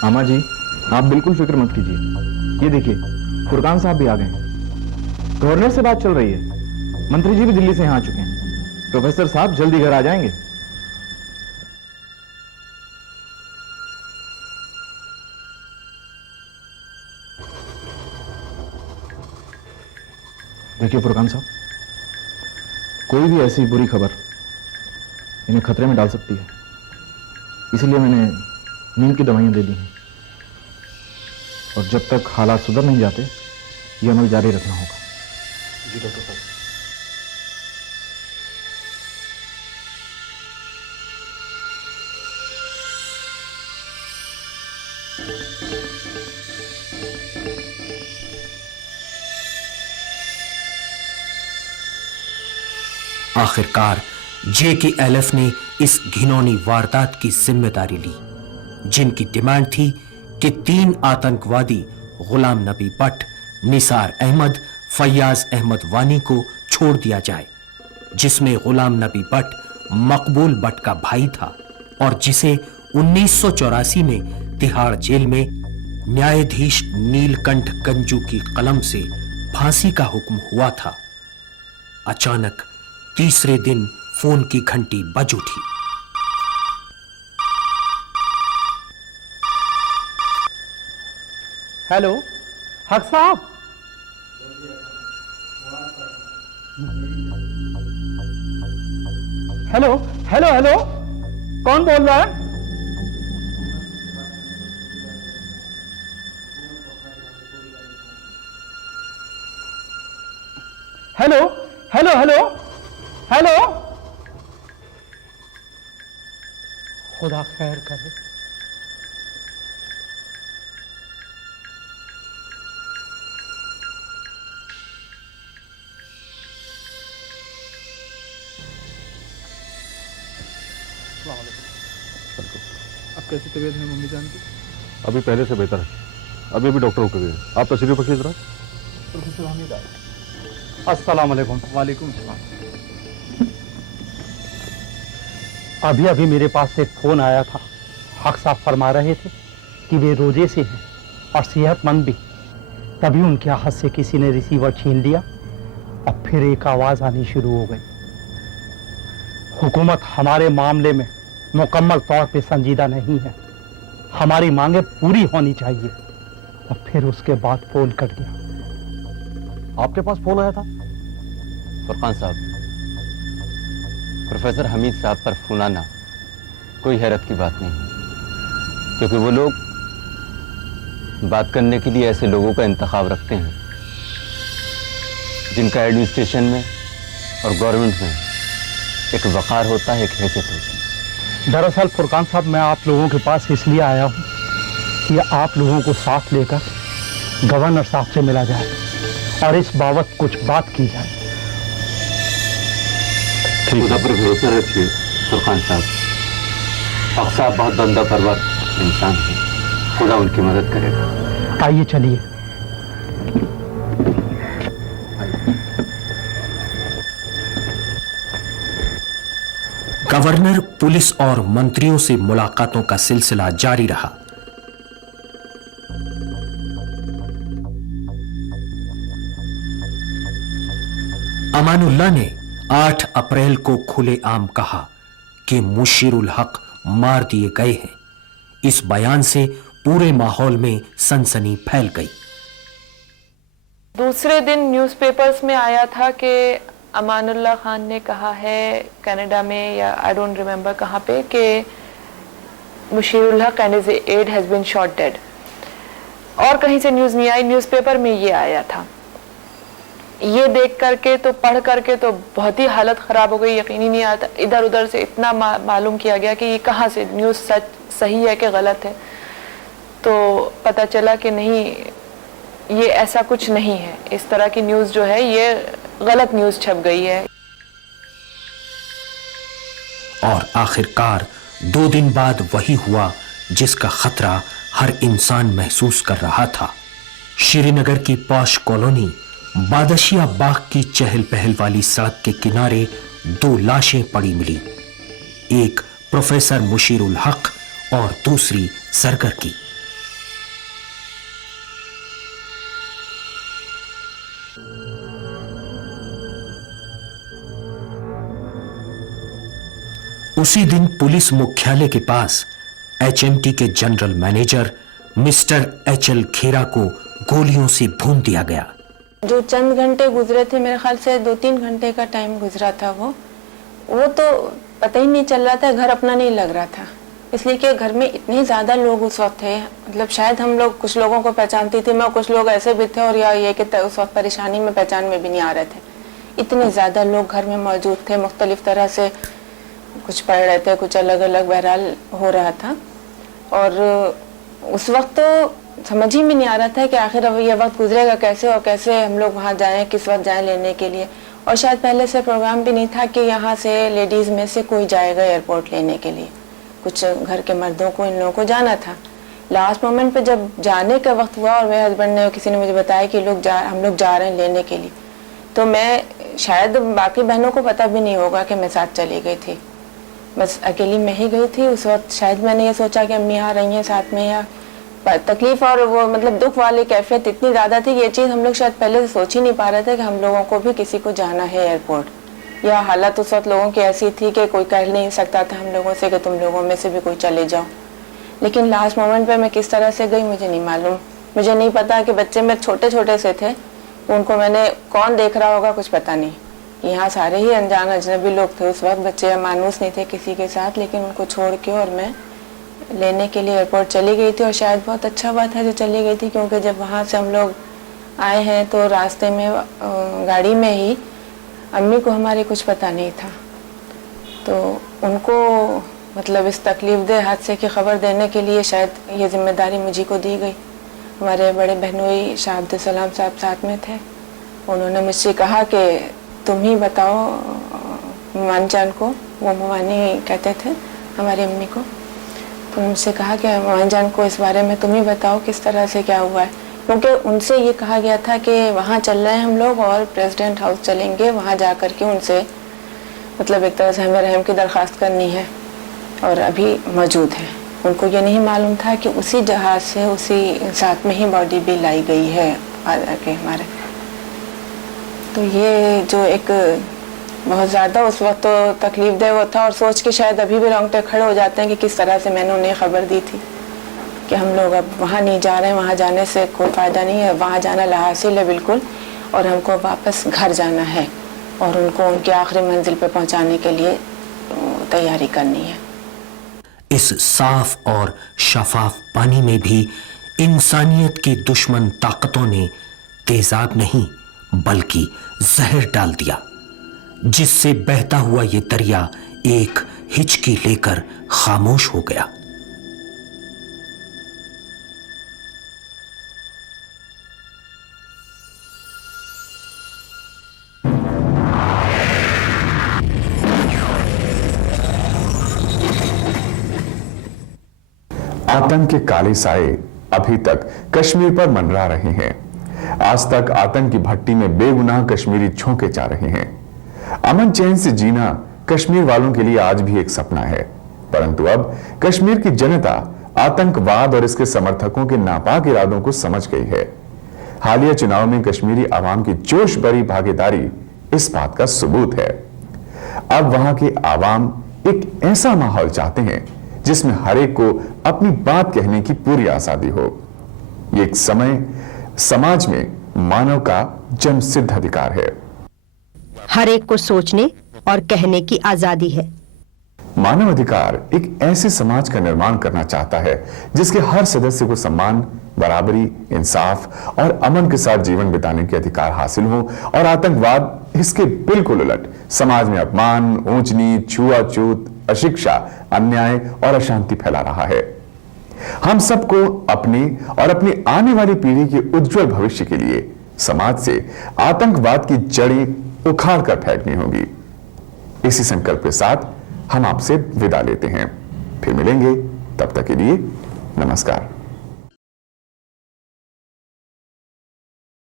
मामा जी, आप बिल्कुल फिक्र मत कीजिए। ये देखिए, फुरकान साहब भी आ गए हैं। गवर्नर से बात चल रही है। मंत्री जी भी दिल्ली से यहाँ आ चुके हैं। प्रोफेसर साहब जल्दी घर आ जाएंगे। देखिए फुरकान साहब, कोई भी ऐसी बुरी खबर इन्हें खतरे में डाल सकती है, इसलिए मैंने नींद की दवाइयां दे दी हैं और जब तक हालात सुधर नहीं जाते ये अमल जारी रखना होगा। जी डॉक्टर साहब। आखिरकार JKLF ने इस घिनौनी वारदात की जिम्मेदारी ली, जिनकी डिमांड थी कि 3 आतंकवादी गुलाम नबी भट्ट, निसार अहमद, फैयाज अहमद वानी को छोड़ दिया जाए, जिसमें गुलाम नबी भट्ट मकबूल भट्ट का भाई था और जिसे 1984 में तिहाड़ जेल में न्यायाधीश नीलकंठ गंजू की कलम से फांसी का हुक्म हुआ था। अचानक तीसरे दिन फोन की घंटी बज उठी। हेलो, हक साहब। हेलो हेलो हेलो, कौन बोल रहा है? हेलो हेलो हेलो हेलो, खुदा खैर करे। अब कैसी तबीयत है मम्मी जान की? अभी पहले से बेहतर है। अभी भी डॉक्टर रुके गए। आप तशरीफ रखिए जरा। प्रोफेसर हामिद अस्सलाम वालेकुम। वालेकुम सलाम। अभी अभी मेरे पास एक फोन आया था। हक साहब फरमा रहे थे कि वे रोजे से हैं और सेहतमंद भी। तभी उनके हाथ से किसी ने रिसीवर छीन लिया और फिर एक आवाज आनी शुरू हो गई। हुकूमत हमारे मामले में मुकम्मल तौर पे संजीदा नहीं है, हमारी मांगे पूरी होनी चाहिए। और फिर उसके बाद फोन कट गया। आपके पास फोन आया था? फुरकान साहब, प्रोफेसर हमीद साहब पर फोन आना कोई हैरत की बात नहीं, क्योंकि वो लोग बात करने के लिए ऐसे लोगों का इंतखाब रखते हैं जिनका एडमिनिस्ट्रेशन में और गवर्नमेंट में एक वक़ार होता है, एक हैसियत होती है। दरअसल फुरकान साहब, मैं आप लोगों के पास इसलिए आया हूँ कि आप लोगों को साथ लेकर गवर्नर साहब से मिला जाए और इस बाबत कुछ बात की जाए। खुदा पर भरोसा रखिए फुरकान साहब। हक साहब बहुत बंदा परवर इंसान है, खुदा उनकी मदद करेगा। आइए चलिए। गवर्नर, पुलिस और मंत्रियों से मुलाकातों का सिलसिला जारी रहा। अमानुल्लाह ने 8 अप्रैल को खुलेआम कहा कि मुशीरुल हक मार दिए गए हैं। इस बयान से पूरे माहौल में सनसनी फैल गई। दूसरे दिन न्यूज़पेपर्स में आया था कि अमानुल्लाह खान ने कहा है कनाडा में, या आई डोंट रिमेम्बर कहाँ पे, कि Mushirul Haq and his aide has been shot dead. और कहीं से न्यूज़ नहीं आई, न्यूज़पेपर में ये आया था। ये देख करके तो, पढ़ करके तो बहुत ही हालत ख़राब हो गई। यकीन ही नहीं आता, इधर उधर से इतना मालूम किया गया कि ये कहाँ से न्यूज़ सच सही है कि गलत है। तो पता चला कि नहीं, ये ऐसा कुछ नहीं है। इस तरह की न्यूज़ जो है ये गलत न्यूज़ छप गई है। और आखिरकार 2 दिन बाद वही हुआ जिसका खतरा हर इंसान महसूस कर रहा था। श्रीनगर की पॉश कॉलोनी बादशिया बाग की चहल पहल वाली सड़क के किनारे 2 लाशें पड़ी मिली, एक प्रोफेसर मुशीरुल हक और दूसरी सरगर की। उसी दिन पुलिस मुख्यालय के पास HMT के जनरल मैनेजर मिस्टर HL खेरा को गोलियों से भून दिया गया। जो चंद घंटे गुजरे थे, मेरे ख्याल से 2-3 घंटे का टाइम गुजरा था, वो तो पता ही नहीं चल रहा था, घर अपना नहीं लग रहा था, इसलिए कि घर में इतने ज़्यादा लोग उस वक्त थे। मतलब शायद हम लोग कुछ लोगों को पहचानती थी मैं, कुछ लोग ऐसे भी थे और या ये कि उस वक्त परेशानी में पहचान में भी नहीं आ रहे थे। इतने ज़्यादा लोग घर में मौजूद थे, मुख्तलिफ तरह से कुछ पढ़ रहे थे, कुछ अलग अलग बहरहाल हो रहा था। और उस वक्त तो समझ ही में नहीं आ रहा था कि आखिर अब ये वक्त गुजरेगा कैसे और कैसे हम लोग वहाँ जाएँ, किस वक्त जाएँ लेने के लिए। और शायद पहले से प्रोग्राम भी नहीं था कि यहाँ से लेडीज़ में से कोई जाएगा एयरपोर्ट लेने के लिए, कुछ घर के मर्दों को, इन लोगों को जाना था। लास्ट मोमेंट पे जब जाने का वक्त हुआ और मेरे हस्बैंड ने, किसी ने मुझे बताया कि हम लोग जा रहे हैं लेने के लिए, तो मैं, शायद बाकी बहनों को पता भी नहीं होगा कि मैं साथ चली गई थी, बस अकेली मैं ही गई थी उस वक्त। शायद मैंने ये सोचा कि अम्मी आ रही हैं साथ में, या तकलीफ और वो मतलब दुख वाली कैफियत इतनी ज़्यादा थी, ये चीज़ हम लोग शायद पहले से सोच ही नहीं पा रहे थे कि हम लोगों को भी किसी को जाना है एयरपोर्ट। या हालत उस वक्त लोगों की ऐसी थी कि कोई कह नहीं सकता था हम लोगों से कि तुम लोगों में से भी कोई चले जाओ। लेकिन लास्ट मोमेंट पे मैं किस तरह से गई मुझे नहीं मालूम। मुझे नहीं पता कि बच्चे मेरे छोटे छोटे से थे, उनको मैंने कौन देख रहा होगा कुछ पता नहीं। यहाँ सारे ही अनजान अजनबी लोग थे उस वक्त, बच्चे या मानूस नहीं थे किसी के साथ। लेकिन उनको छोड़ के और मैं लेने के लिए एयरपोर्ट चली गई थी। और शायद बहुत अच्छा बात है जो चली गई थी, क्योंकि जब वहाँ से हम लोग आए हैं तो रास्ते में गाड़ी में ही अम्मी को हमारे कुछ पता नहीं था, तो उनको मतलब इस तकलीफदेह हादसे की खबर देने के लिए शायद ये जिम्मेदारी मुझे को दी गई। हमारे बड़े बहनोई शाह अब्दुल सलाम साहब साथ में थे, उन्होंने मुझसे कहा कि तुम ही बताओ ममान जान को, वो ममानी कहते थे हमारी अम्मी को, तो मुझसे कहा कि ममान जान को इस बारे में तुम ही बताओ किस तरह से क्या हुआ है। क्योंकि उनसे ये कहा गया था कि वहाँ चल रहे हैं हम लोग और प्रेसिडेंट हाउस चलेंगे, वहाँ जा कर के उनसे मतलब एक तरह से हमें रहम की दरख्वास्त करनी है, और अभी मौजूद है। उनको ये नहीं मालूम था कि उसी जहाज़ से उसी साथ में ही बॉडी भी लाई गई है आगे हमारे। तो ये जो एक बहुत ज़्यादा उस वक्त तो तकलीफदेह वो था, और सोच के शायद अभी भी रोंगटे खड़े हो जाते हैं कि किस तरह से मैंने उन्हें खबर दी थी कि हम लोग अब वहाँ नहीं जा रहे हैं, वहाँ जाने से कोई फ़ायदा नहीं है, वहाँ जाना लाहासिल है बिल्कुल, और हमको वापस घर जाना है और उनको उनकी आखिरी मंजिल पे पहुँचाने के लिए तैयारी करनी है। इस साफ और शफाफ पानी में भी इंसानियत की दुश्मन ताकतों ने तेजाब नहीं बल्कि जहर डाल दिया, जिससे बहता हुआ ये दरिया एक हिचकी लेकर खामोश हो गया। आतंक के काले साए अभी तक कश्मीर पर मंडरा रहे हैं। आज तक आतंक की भट्टी में बेगुनाह कश्मीरी झोंके जा रहे हैं। अमन चैन से जीना कश्मीर वालों के लिए आज भी एक सपना है, परंतु अब कश्मीर की जनता आतंकवाद और इसके समर्थकों के नापाक इरादों को समझ गई है। हालिया चुनाव में कश्मीरी आवाम की जोश भरी भागीदारी इस बात का सबूत है। अब वहां के आवाम एक ऐसा माहौल चाहते हैं जिसमें हर एक को अपनी बात कहने की पूरी आजादी हो। ये एक समाज में मानव का जन्मसिद्ध अधिकार है। हर एक को सोचने और कहने की आजादी है। मानव अधिकार एक ऐसे समाज का निर्माण करना चाहता है जिसके हर सदस्य को सम्मान, बराबरी, इंसाफ और अमन के साथ जीवन बिताने के अधिकार हासिल हो, और आतंकवाद इसके बिल्कुल उलट समाज में अपमान, ऊंच नीच, छुआछूत, अशिक्षा, अन्याय और अशांति फैला रहा है। हम सबको अपनी और अपनी आने वाली पीढ़ी के उज्जवल भविष्य के लिए समाज से आतंकवाद की जड़ें उखाड़ कर फेंकनी होगी। इसी संकल्प के साथ हम आपसे विदा लेते हैं। फिर मिलेंगे, तब तक के लिए नमस्कार।